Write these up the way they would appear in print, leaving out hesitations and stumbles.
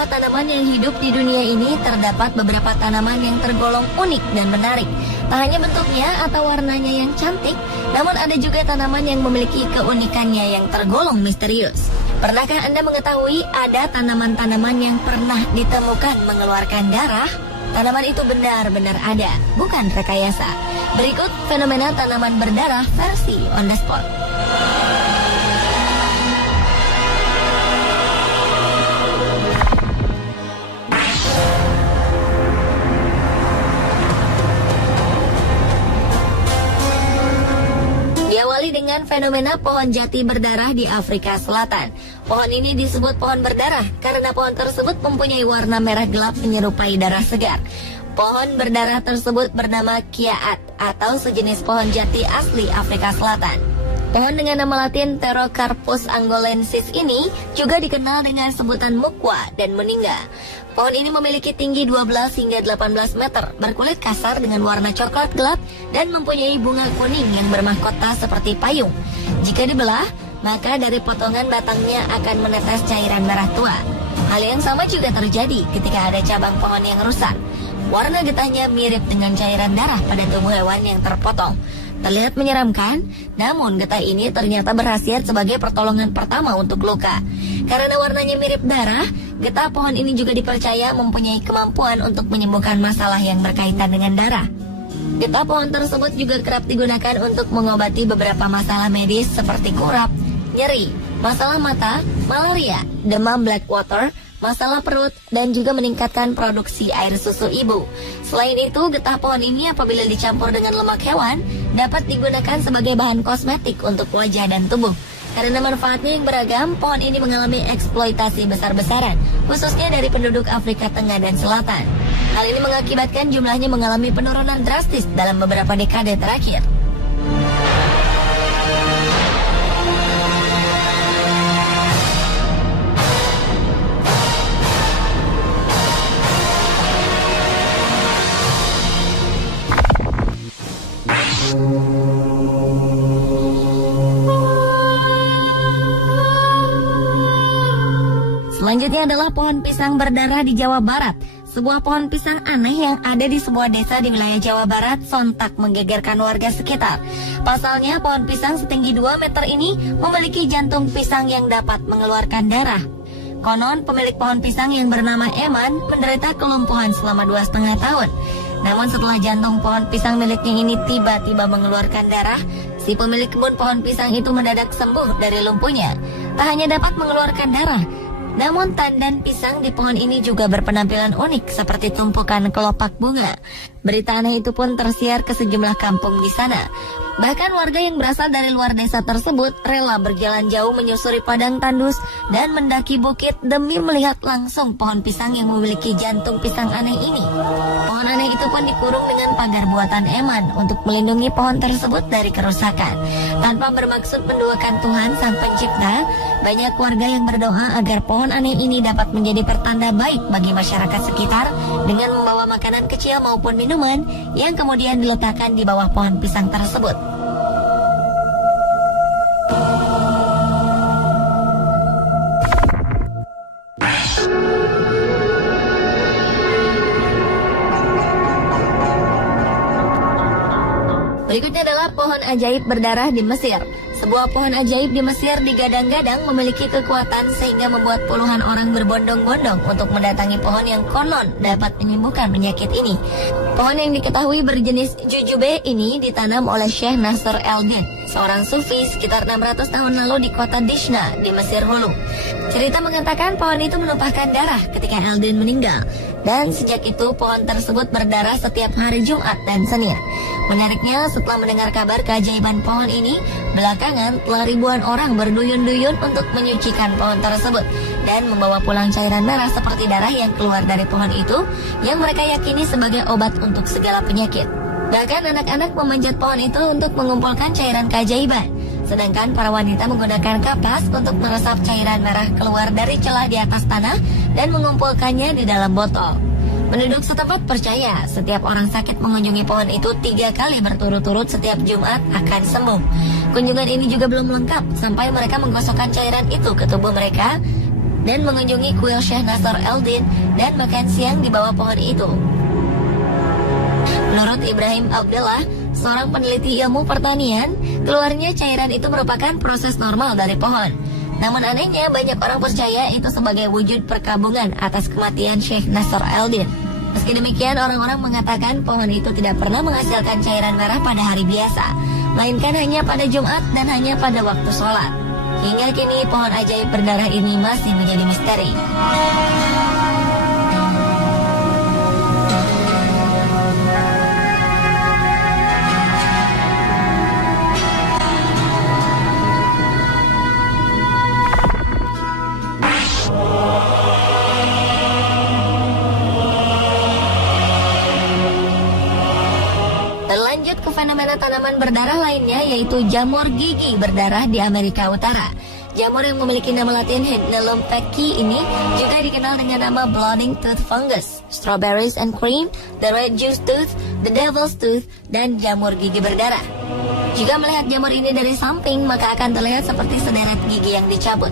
jumlah tanaman yang hidup di dunia ini, terdapat beberapa tanaman yang tergolong unik dan menarik. Tak hanya bentuknya atau warnanya yang cantik, namun ada juga tanaman yang memiliki keunikannya yang tergolong misterius. Pernahkah Anda mengetahui ada tanaman-tanaman yang pernah ditemukan mengeluarkan darah? Tanaman itu benar-benar ada, bukan rekayasa. Berikut fenomena tanaman berdarah versi on the spot. Diawali dengan fenomena pohon jati berdarah di Afrika Selatan. Pohon ini disebut pohon berdarah karena pohon tersebut mempunyai warna merah gelap menyerupai darah segar. Pohon berdarah tersebut bernama Kyaat atau sejenis pohon jati asli Afrika Selatan. Pohon dengan nama latin Pterocarpus angolensis ini juga dikenal dengan sebutan mukwa dan meningga. Pohon ini memiliki tinggi 12 hingga 18 meter, berkulit kasar dengan warna coklat gelap, dan mempunyai bunga kuning yang bermahkota seperti payung. Jika dibelah, maka dari potongan batangnya akan menetes cairan merah tua. Hal yang sama juga terjadi ketika ada cabang pohon yang rusak. Warna getahnya mirip dengan cairan darah pada tubuh hewan yang terpotong. Terlihat menyeramkan, namun getah ini ternyata berkhasiat sebagai pertolongan pertama untuk luka. Karena warnanya mirip darah, getah pohon ini juga dipercaya mempunyai kemampuan untuk menyembuhkan masalah yang berkaitan dengan darah. Getah pohon tersebut juga kerap digunakan untuk mengobati beberapa masalah medis seperti kurap, nyeri, masalah mata, malaria, demam black water, masalah perut, dan juga meningkatkan produksi air susu ibu. Selain itu, getah pohon ini apabila dicampur dengan lemak hewan, dapat digunakan sebagai bahan kosmetik untuk wajah dan tubuh. Karena manfaatnya yang beragam, pohon ini mengalami eksploitasi besar-besaran, khususnya dari penduduk Afrika Tengah dan Selatan. Hal ini mengakibatkan jumlahnya mengalami penurunan drastis dalam beberapa dekade terakhir. Selanjutnya adalah pohon pisang berdarah di Jawa Barat. Sebuah pohon pisang aneh yang ada di sebuah desa di wilayah Jawa Barat sontak menggegerkan warga sekitar. Pasalnya, pohon pisang setinggi 2 meter ini memiliki jantung pisang yang dapat mengeluarkan darah. Konon, pemilik pohon pisang yang bernama Eman menderita kelumpuhan selama 2,5 tahun. Namun setelah jantung pohon pisang miliknya ini tiba-tiba mengeluarkan darah, si pemilik kebun pohon pisang itu mendadak sembuh dari lumpuhnya. Tak hanya dapat mengeluarkan darah, namun tandan pisang di pohon ini juga berpenampilan unik seperti tumpukan kelopak bunga. Berita aneh itu pun tersiar ke sejumlah kampung di sana. Bahkan warga yang berasal dari luar desa tersebut rela berjalan jauh menyusuri padang tandus dan mendaki bukit demi melihat langsung pohon pisang yang memiliki jantung pisang aneh ini. Pohon aneh itu pun dikurung dengan pagar buatan Eman untuk melindungi pohon tersebut dari kerusakan. Tanpa bermaksud menduakan Tuhan Sang Pencipta, banyak warga yang berdoa agar pohon aneh ini dapat menjadi pertanda baik bagi masyarakat sekitar dengan membawa makanan kecil maupun minuman yang kemudian diletakkan di bawah pohon pisang tersebut. Berikutnya adalah pohon ajaib berdarah di Mesir. Sebuah pohon ajaib di Mesir digadang-gadang memiliki kekuatan sehingga membuat puluhan orang berbondong-bondong untuk mendatangi pohon yang konon dapat menyembuhkan penyakit ini. Pohon yang diketahui berjenis jujube ini ditanam oleh Syekh Nasr el-Din, seorang sufi sekitar 600 tahun lalu di kota Dishna di Mesir Hulu. Cerita mengatakan pohon itu menumpahkan darah ketika el-Din meninggal, dan sejak itu pohon tersebut berdarah setiap hari Jumat dan Senin. Menariknya, setelah mendengar kabar keajaiban pohon ini, belakangan telah ribuan orang berduyun-duyun untuk menyucikan pohon tersebut dan membawa pulang cairan merah seperti darah yang keluar dari pohon itu yang mereka yakini sebagai obat untuk segala penyakit. Bahkan anak-anak memanjat pohon itu untuk mengumpulkan cairan keajaiban, sedangkan para wanita menggunakan kapas untuk meresap cairan merah keluar dari celah di atas tanah dan mengumpulkannya di dalam botol. Penduduk setempat percaya setiap orang sakit mengunjungi pohon itu 3 kali berturut-turut setiap Jumat akan sembuh. Kunjungan ini juga belum lengkap sampai mereka menggosokkan cairan itu ke tubuh mereka dan mengunjungi kuil Syekh Nasr Eldin dan makan siang di bawah pohon itu. Menurut Ibrahim Abdullah, seorang peneliti ilmu pertanian, keluarnya cairan itu merupakan proses normal dari pohon. Namun anehnya banyak orang percaya itu sebagai wujud perkabungan atas kematian Syekh Nasr Eldin. Meski demikian, orang-orang mengatakan pohon itu tidak pernah menghasilkan cairan merah pada hari biasa, melainkan hanya pada Jumat dan hanya pada waktu sholat. Hingga kini pohon ajaib berdarah ini masih menjadi misteri. Berlanjut ke fenomena tanaman berdarah lainnya, yaitu jamur gigi berdarah di Amerika Utara. Jamur yang memiliki nama latin Hypnelum pecki ini juga dikenal dengan nama Blooding Tooth Fungus, Strawberries and Cream, The Red Juice Tooth, The Devil's Tooth, dan jamur gigi berdarah. Jika melihat jamur ini dari samping, maka akan terlihat seperti sederet gigi yang dicabut.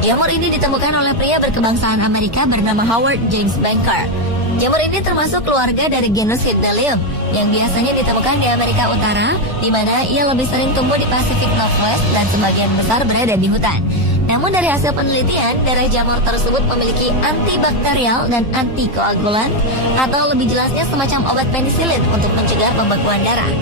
Jamur ini ditemukan oleh pria berkebangsaan Amerika bernama Howard James Banker. Jamur ini termasuk keluarga dari genus Hypnelium yang biasanya ditemukan di Amerika Utara, di mana ia lebih sering tumbuh di Pacific Northwest dan sebagian besar berada di hutan. Namun dari hasil penelitian, darah jamur tersebut memiliki antibakterial dan antikoagulan, atau lebih jelasnya semacam obat penisilin untuk mencegah pembekuan darah.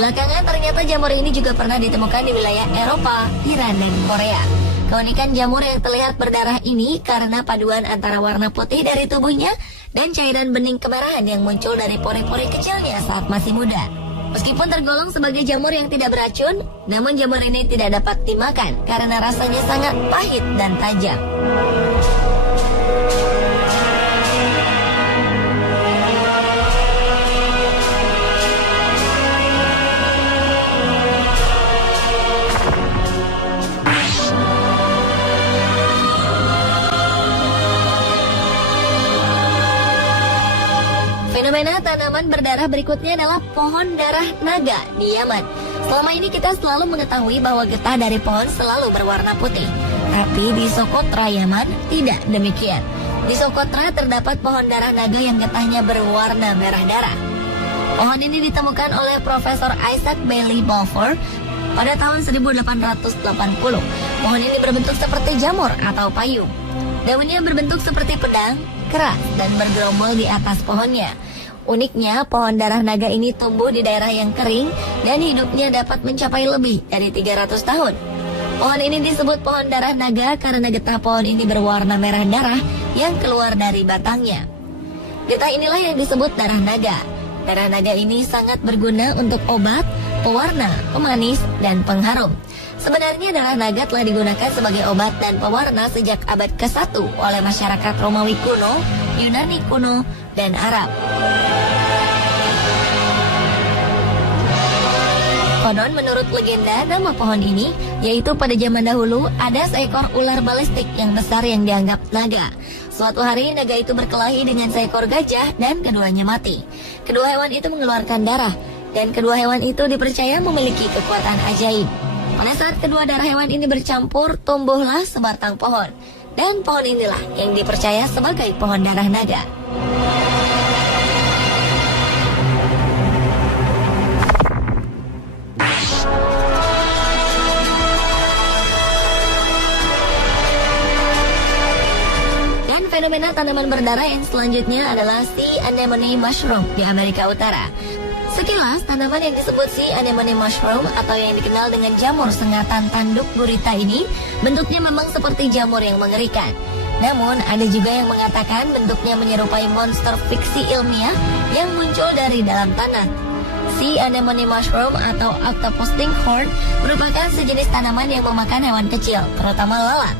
Belakangan ternyata jamur ini juga pernah ditemukan di wilayah Eropa, Iran, dan Korea. Keunikan jamur yang terlihat berdarah ini karena paduan antara warna putih dari tubuhnya dan cairan bening kemerahan yang muncul dari pori-pori kecilnya saat masih muda. Meskipun tergolong sebagai jamur yang tidak beracun, namun jamur ini tidak dapat dimakan karena rasanya sangat pahit dan tajam. Fenomena tanaman berdarah berikutnya adalah pohon darah naga di Yaman. Selama ini kita selalu mengetahui bahwa getah dari pohon selalu berwarna putih. Tapi di Socotra, Yaman, tidak demikian. Di Socotra terdapat pohon darah naga yang getahnya berwarna merah darah. Pohon ini ditemukan oleh Profesor Isaac Bailey Balfour pada tahun 1880. Pohon ini berbentuk seperti jamur atau payung. Daunnya berbentuk seperti pedang, keras, dan bergerombol di atas pohonnya. Uniknya, pohon darah naga ini tumbuh di daerah yang kering dan hidupnya dapat mencapai lebih dari 300 tahun. Pohon ini disebut pohon darah naga karena getah pohon ini berwarna merah darah yang keluar dari batangnya. Getah inilah yang disebut darah naga. Darah naga ini sangat berguna untuk obat, pewarna, pemanis, dan pengharum. Sebenarnya darah naga telah digunakan sebagai obat dan pewarna sejak abad ke-1 oleh masyarakat Romawi kuno, Yunani kuno, dan Arab. Konon menurut legenda nama pohon ini, yaitu pada zaman dahulu ada seekor ular balistik yang besar yang dianggap naga. Suatu hari naga itu berkelahi dengan seekor gajah dan keduanya mati. Kedua hewan itu mengeluarkan darah dan kedua hewan itu dipercaya memiliki kekuatan ajaib. Pada saat kedua darah hewan ini bercampur, tumbuhlah sebatang pohon. Dan pohon inilah yang dipercaya sebagai pohon darah naga. Dan fenomena tanaman berdarah yang selanjutnya adalah sea anemone mushroom di Amerika Utara. Sekilas, tanaman yang disebut sea anemone mushroom atau yang dikenal dengan jamur sengatan tanduk gurita ini bentuknya memang seperti jamur yang mengerikan. Namun, ada juga yang mengatakan bentuknya menyerupai monster fiksi ilmiah yang muncul dari dalam tanah. Sea anemone mushroom atau octopus stinkhorn merupakan sejenis tanaman yang memakan hewan kecil, terutama lalat.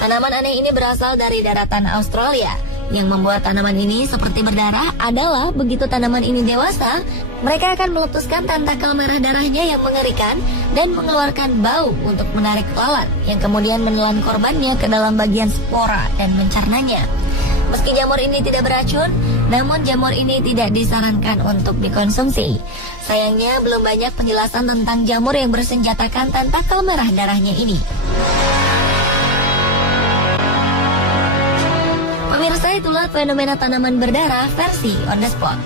Tanaman aneh ini berasal dari daratan Australia. Yang membuat tanaman ini seperti berdarah adalah begitu tanaman ini dewasa, mereka akan meletuskan tentakel merah darahnya yang mengerikan dan mengeluarkan bau untuk menarik lalat yang kemudian menelan korbannya ke dalam bagian spora dan mencernanya. Meski jamur ini tidak beracun, namun jamur ini tidak disarankan untuk dikonsumsi. Sayangnya belum banyak penjelasan tentang jamur yang bersenjatakan tentakel merah darahnya ini. Pemirsa, itulah fenomena tanaman berdarah versi on the spot.